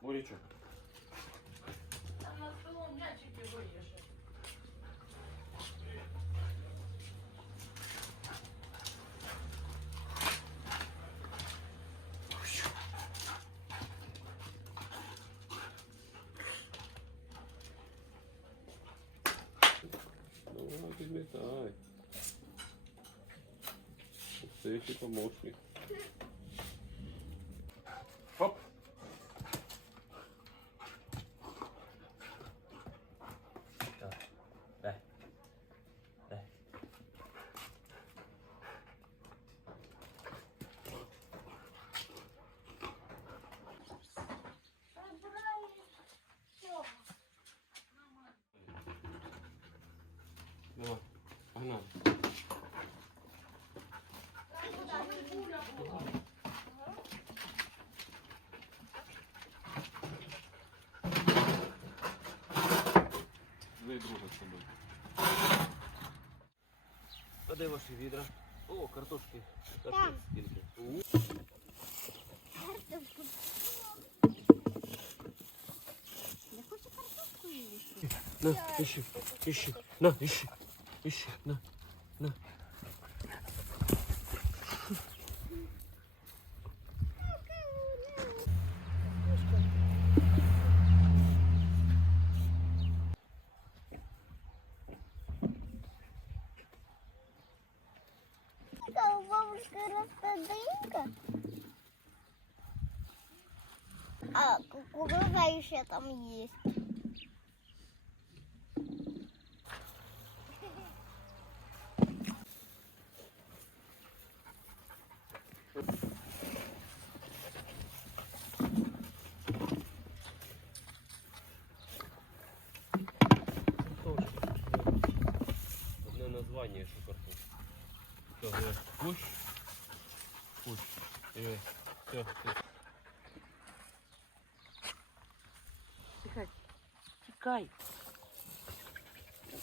Бурячок. Там на столом мячики вывешивают. Ну, підмітай. Це ще помощник. Хоп! Дай. Дай. Давай, погнали. Ви друга з собою. А де ваші відра? О, картошки. Капець скільки. Я хочу картошку їсти. На, ищи, ищи, на, ищи, ищи, на. Какая у бабушки растет дынька. А кукуруза еще там есть. Одне названня, що картошка. Все, диви. Кущ. Кущ. Диви. Все, все. Тихай. Тикай.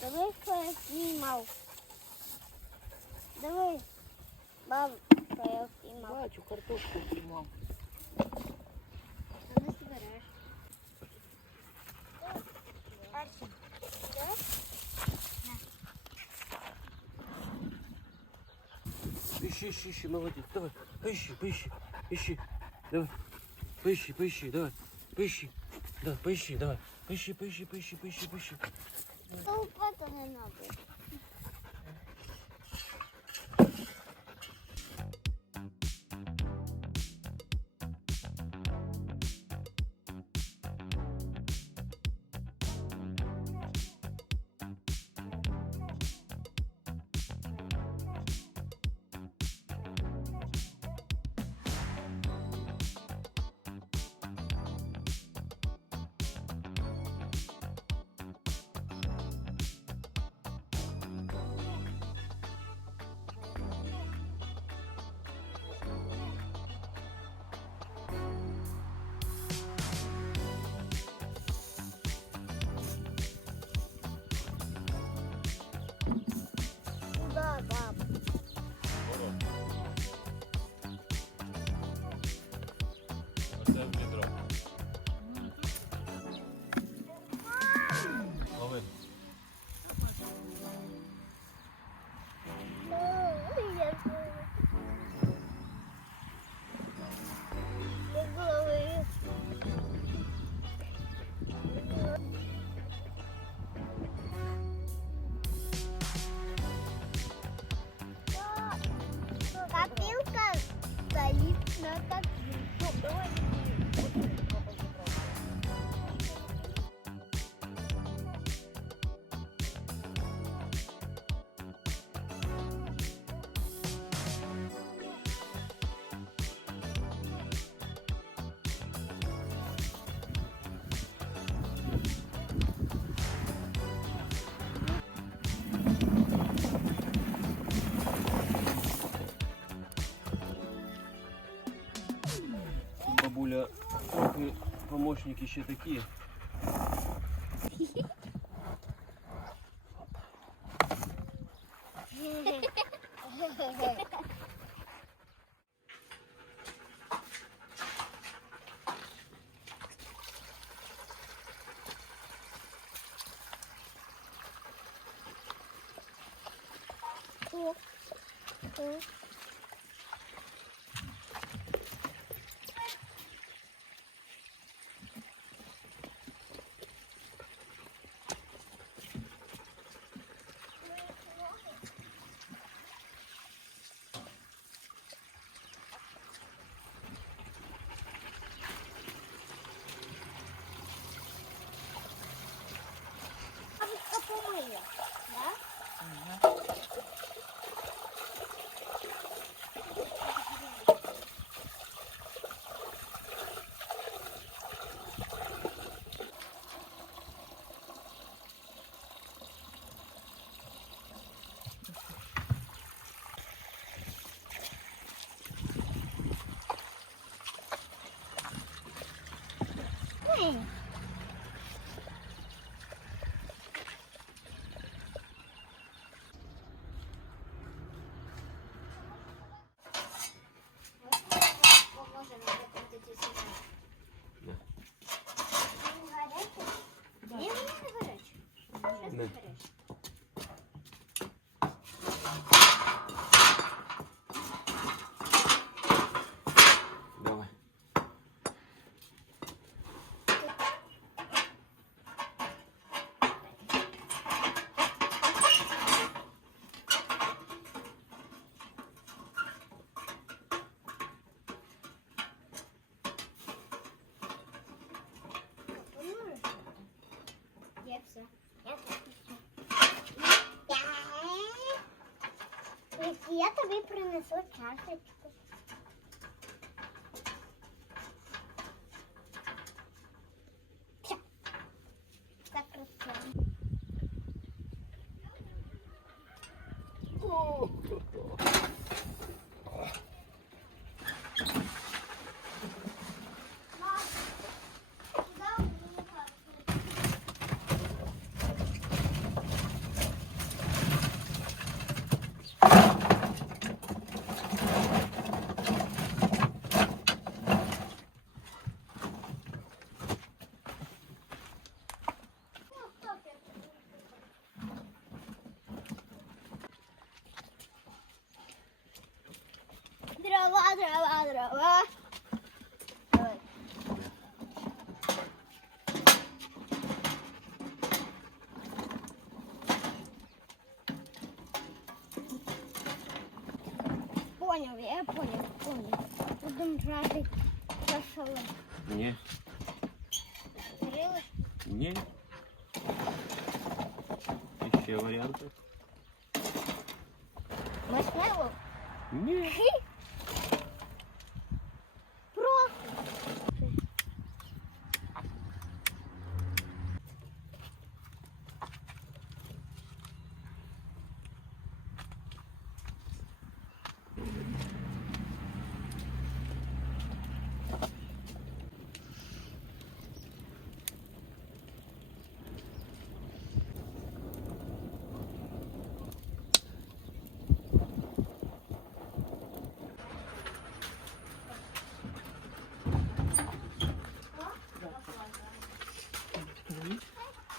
Давай, что я снимал. Давай, баб, что я снимал. Бачу, картошку знімав. Что ты собираешь? Арсен, да? Ищи, молодец. Давай, поищи. Давай, поищи, давай. Поищи. Да, поищи, давай. Поищи. Толпа-то не надо. Куда, баб? Оце в відро. Лови. Я головы. Копилка стоит на копилке. Бабуля, трохи помощники ще такі. О. О. Бабушка помыла, да? Эй. Поможем закрутити сюди. Да. Він гарячий? Да. Ні, він не гарячий. Щас Не. не гарячий. Давай. Поможеш? Я все. Я так все. Я тобі принесу чашечку. Все. Закрутила. Дрова, дрова, дрова. Давай. Понял, я понял. Будем жарить шашлык. Ні. Грилиш? Ні. Ще варіанти? Маршмеллоу? Ні. Просто.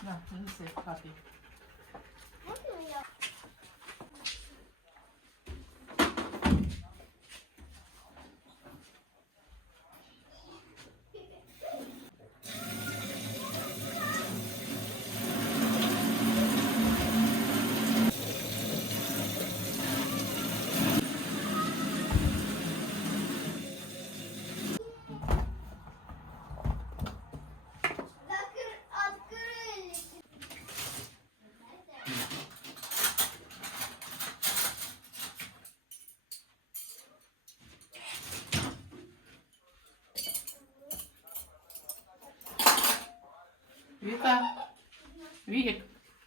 На, неси папі. Можна я? Открыли. Віка, Вік,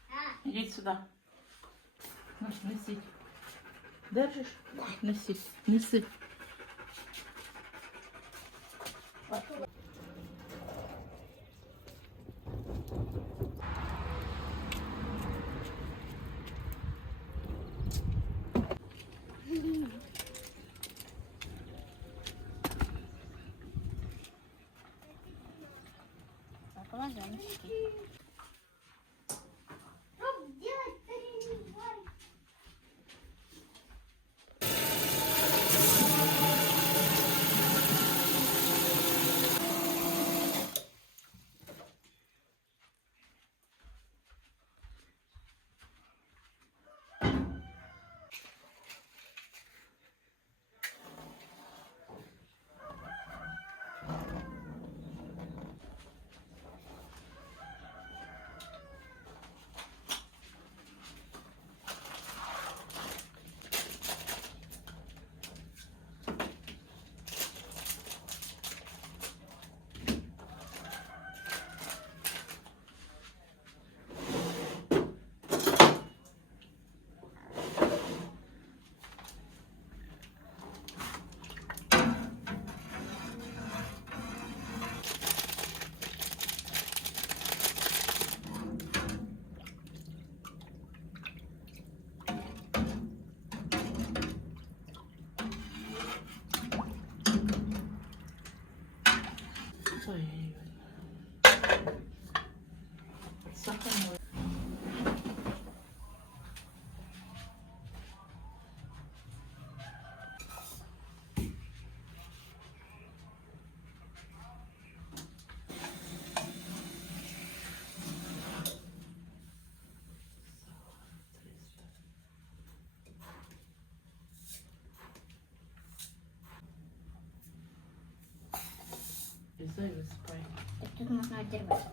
А. ідіть сюди. Ну, несіть. Держиш? Неси, неси. Ой-ой-ой. Сахар мой. Вязай, высыпай. Так тут можно оторвать.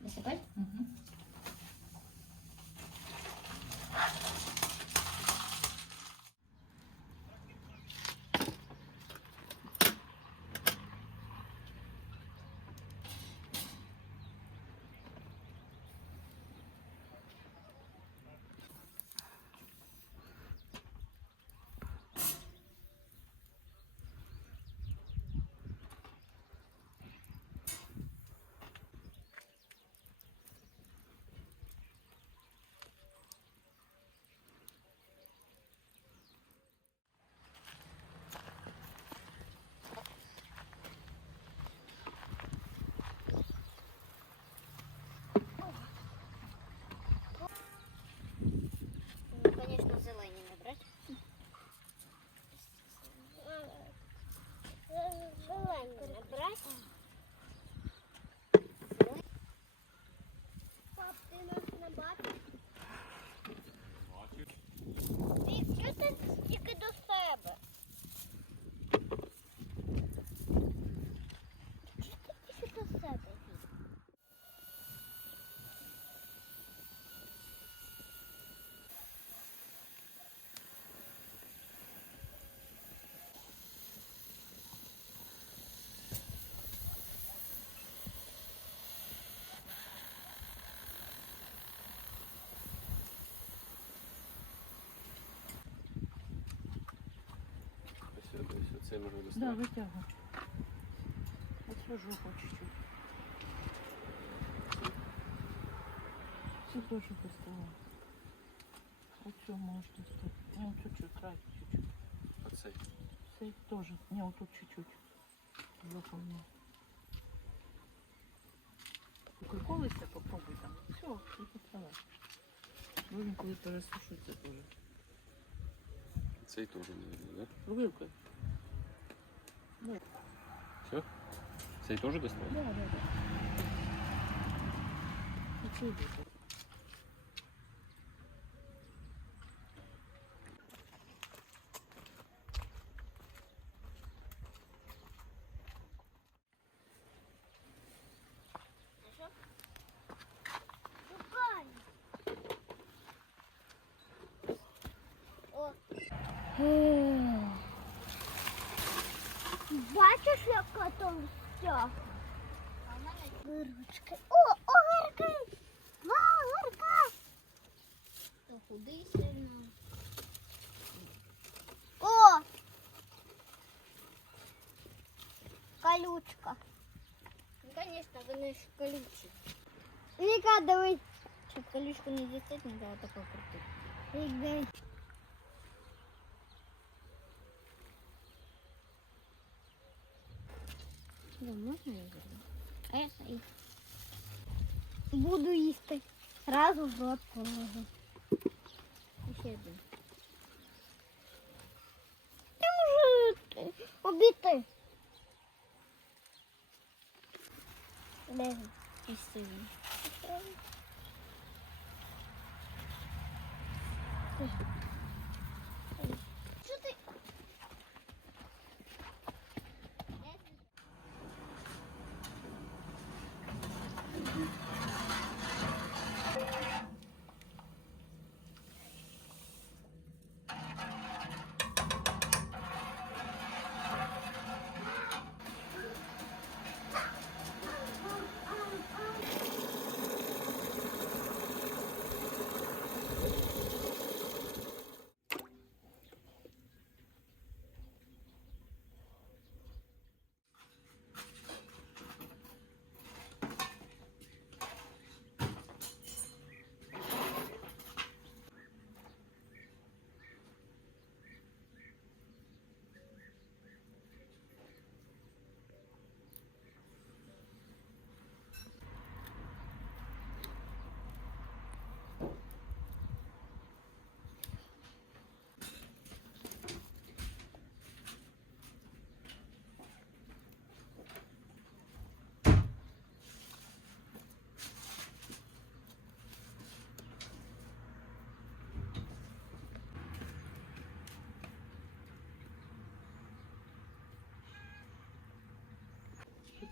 Высыпать? Угу. Ну, конечно, зелені набрать. Зелені набрать. Пап, ти нас не бачиш? Ти що ти тільки до себе? Що ти тільки до себе? Ось це можна Да, доставати. вытягивай. Отсажу по чуть-чуть. Все тоже доставай. Вот все можешь достать. Ну, чуть-чуть, край, чуть-чуть. Оцей. Сейф тоже. Не, вот тут чуть-чуть. Заполняй. Укололися, попробуй там. Все, и доставай. Будем коли пересушиться тоже. Цей теж, мабуть, да? Вилкой. Все? Цей теж доставати? Да, да, да. И цей вилкой. Бачиш, яка там вся? Вирвочки. О, огірки! Два огірка! То худий сильно. О! Колючка. Ну, конечно, вони ж колючі. Віка, дивись. Щоб колючку не дістати, не треба тако крутити. Вік, дивись. Да, можна я зроблю? А я сай. Буду їсти. Зразу в рот положу. Ще один. Ти може обійти. Де? Їсти. Що ти?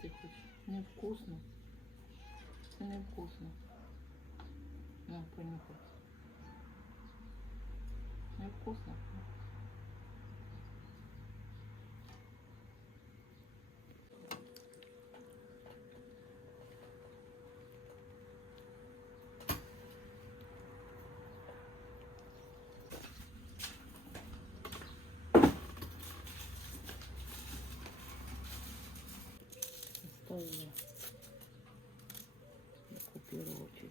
їсти хочеш? Невкусно. Це невкусно. Ну, понюхай. Невкусно. Оставила в первую очередь.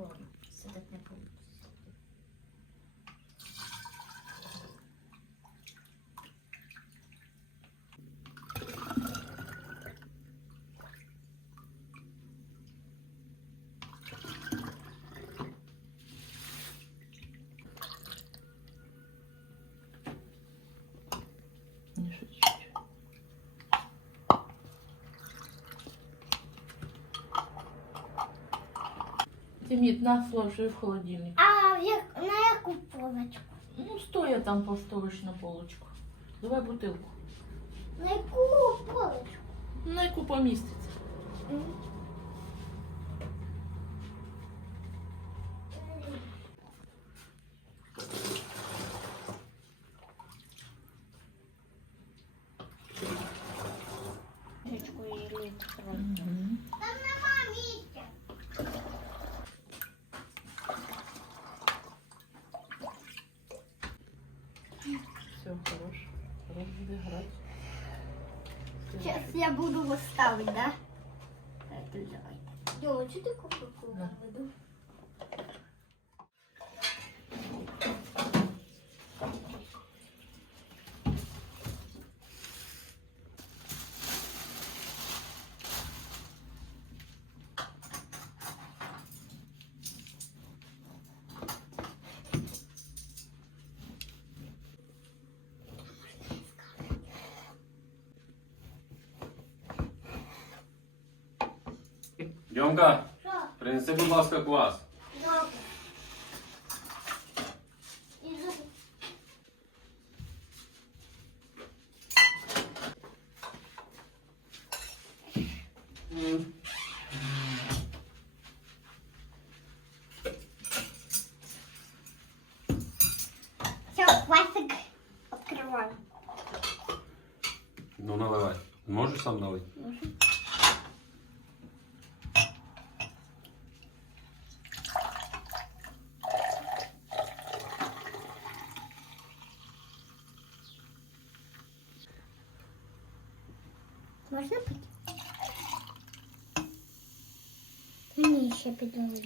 ладно, сидати не буду. Не чуть-чуть. Тимит, на, сложи в холодильник. А на яку полочку? Ну, стоя там поставиш на полочку. Давай бутилку. На яку полочку? На яку поміститься. Річку і лід. Мгм. Там нема місця. Все, хорош. Хорош буде грати. Сейчас я буду вот ставить, да? Это давай. Дёма, что ты кока-колу Да. веду? Дьомка, Что? принеси, будь ласка, квас. Добре. І за- Все, хвостик открываем. Ну, наливай. Можеш сам налити? Можно пить? Мені ще підали.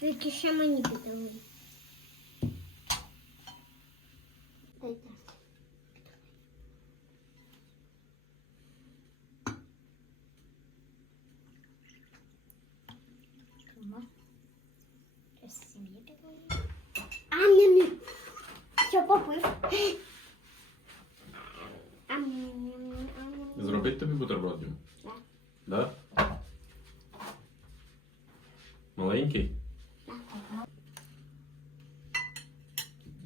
Тільки ще мені підали. Дайте. Сейчас семье підали. А, не. Що попив? Зробити тобі бутерброд, Дім? Да. Да? Маленький?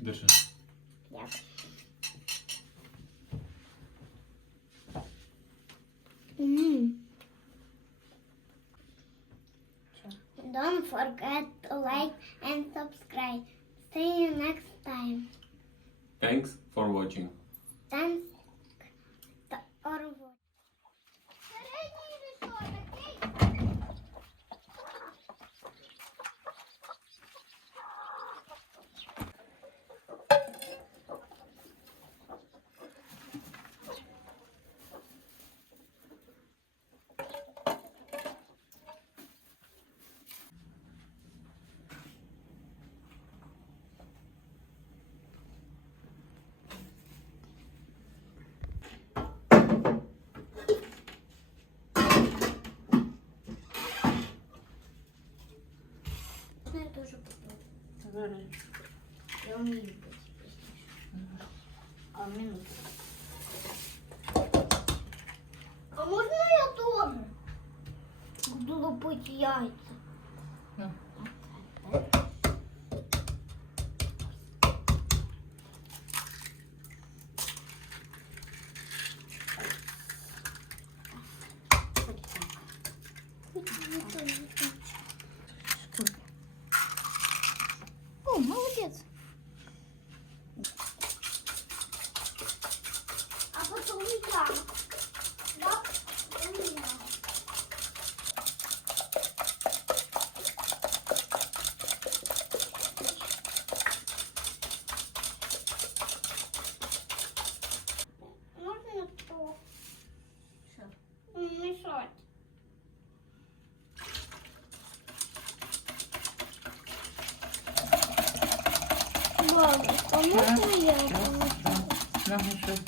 Держи. Я. Don't forget to like and subscribe. See you next time. Thanks for watching. Thanks for watching. Я тоже попробую. Бери. Я умею пить. А минуту. А можно я тоже буду лупить яйца? На. О, молодец. А потом я. Да? У меня. Бабушка, можно я помогу? На, мешай.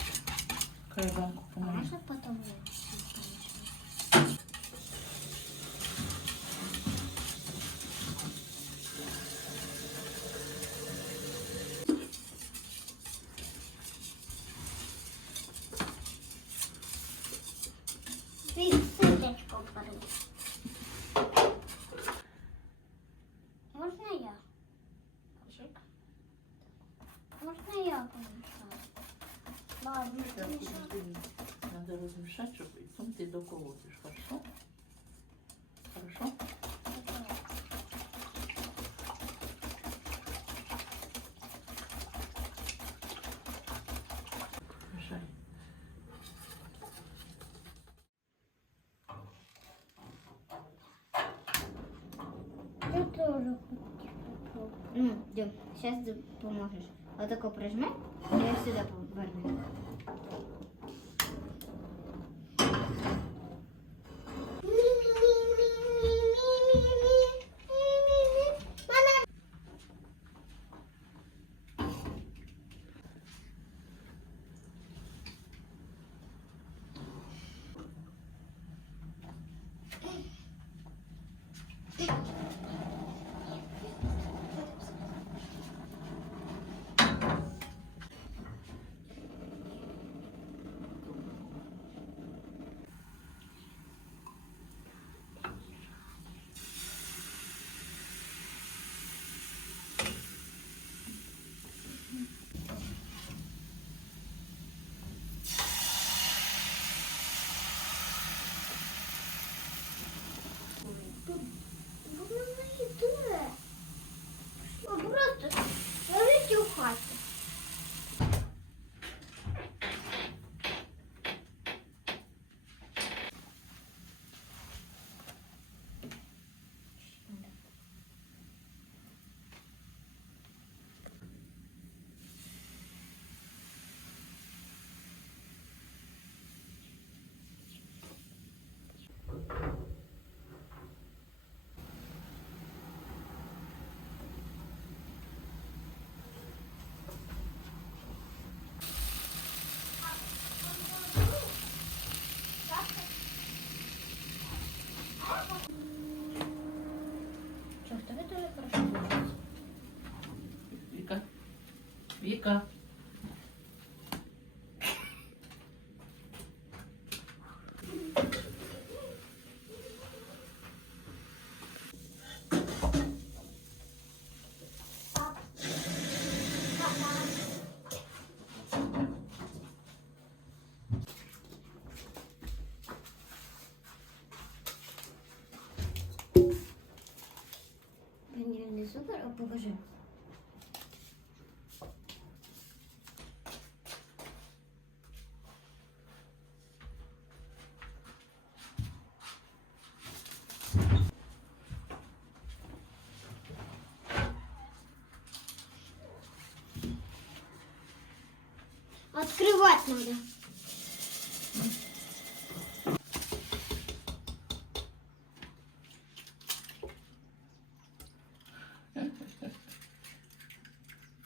Кайданку помогу. Можно потом я? Сыточку порву. Можно я? Можно я помешаю? Бабушка, помешай. Надо размешать, чтобы и потом ты доколотишь. Хорошо? Хорошо? Мешай. Я тоже хочу попробовать. Ну, Дем, сейчас ты поможешь. Вот такой прожми, и я сюда поверну. Просто ловите у хати. Что, в тебе тоже хорошо получается? Вика. Вика. Ванильный супер, а покажи. Открывать надо.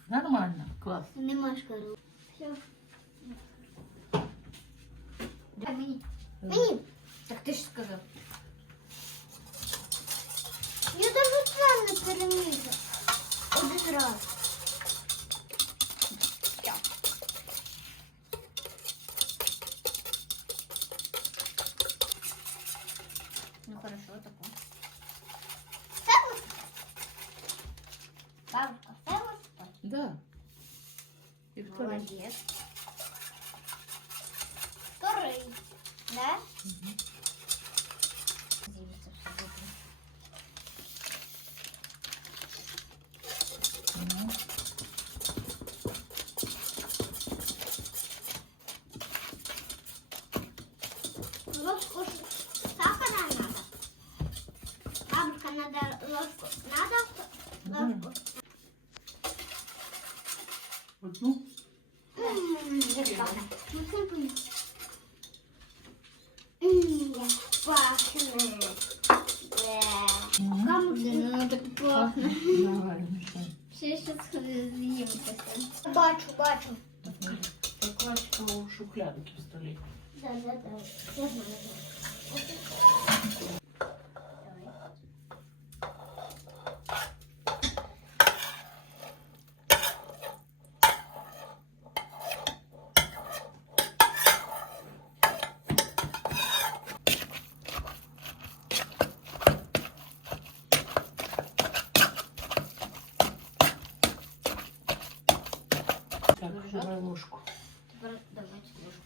Нормально. Класс. Нема шкару. Все. Дай мені. Мені. Так ти ж сказав. Я даже сам не переміг. Один раз. Ну хорошо, тако. Бабушка, бабушка. Да. И второй. Молодец. Второй. Да? Дивится все выпало. Ну. Ложку сахара надо. Бабушка, надо ложку. Надо ложку. Одну. Пахнет. Камушки надо пахнет. Давай, мешай. Ще щось з'їм таке. Бачу. Закладка у шухлядки в столі. Да. Я знаю. Так, давай ложку. Тепер давайте ложку.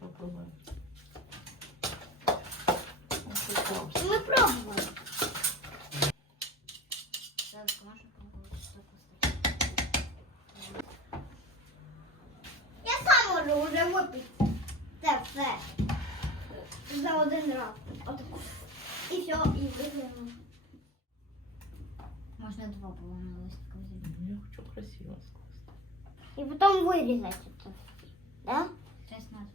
Попробуй. Ось так класно. Ми пробували. Зараз можна пробувати. Я сам можу вже випити. Це все. За один раз. Отаку. І все, і виграла. Можна два половини листка взяти. Я хочу красиво скласти. І потім вирізати це. Да? Зараз надо.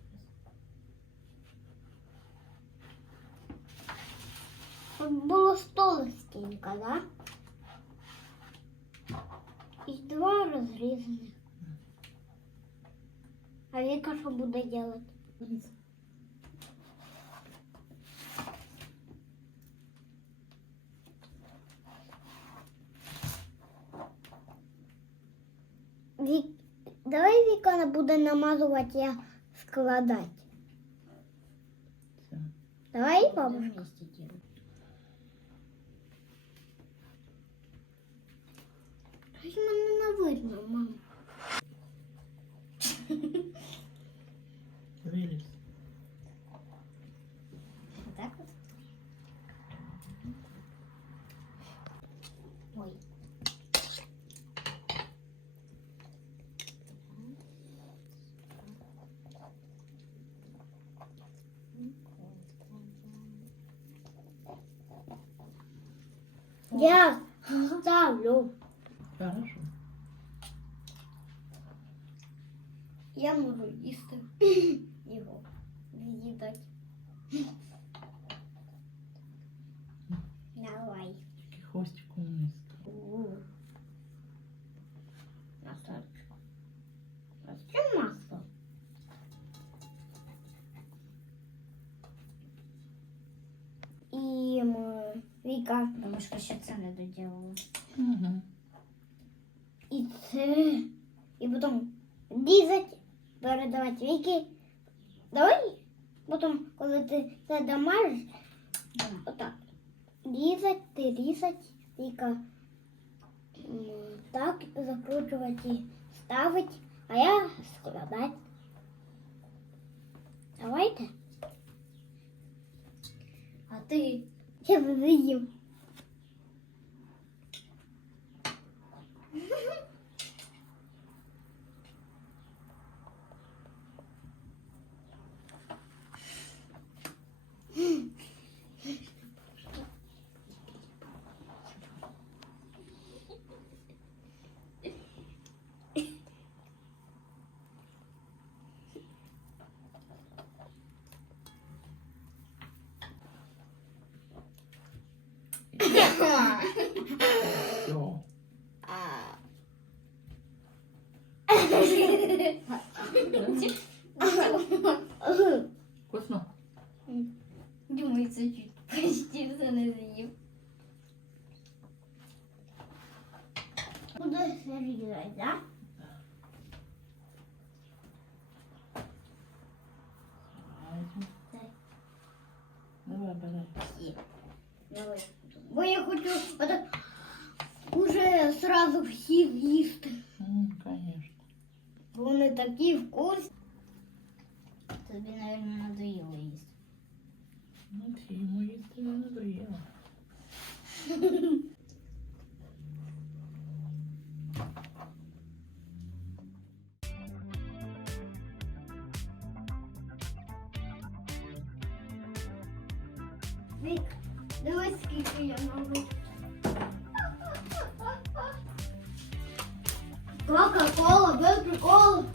Щоб було 100 листинка, да? І два розрізаних. А Віка що буде робити? Давай Віка буде намазувати, я складати. Все. Давай, бабушка. Щось мене не видно, мама. Виліз. Так от? Ой. Я ставлю. Хорошо. Я можу їсти його. Від'їдати. Давай. Тільки хвостиком вниз. Масло. Це масло. І Віка. Бабушка ще це не доділила. Угу. І це. І потім різати, передавати Віки. Давай потім, коли ти це домажеш, отак. Різати, Віка. Так, закручувати і ставити, а я складати. Давайте. А ти? Я з'їм. Все. Вкусно? Думаю, це чуть почти все не з'їв. Буду різати, так? Давай, бери. Давай. Бо я хочу отак уже сразу всі з'їсти. Конечно. Бо вони такі вкусні. Тобі, мабуть, надоїло їсти. Ну, йому їсти не надоело. Вік, дивись, скільки я малий. Кока-кола, без приколу.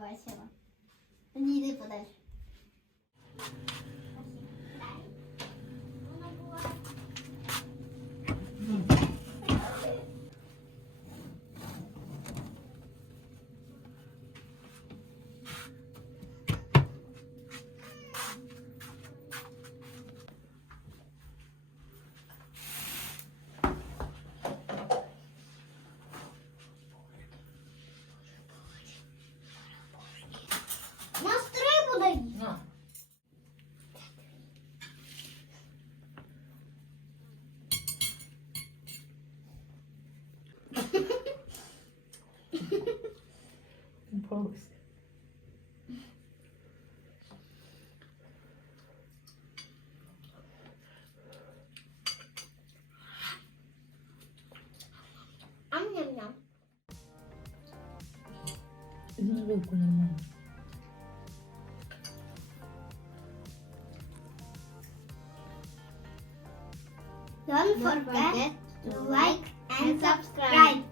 бачила. Тоді йди подальше. Вона була. Нас три буде їсти. На. Бабусь. Ам-ням-ням. На вилку нормально. Don't forget to like and subscribe.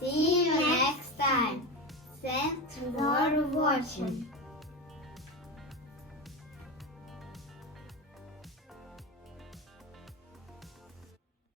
See you next time. Thanks for watching.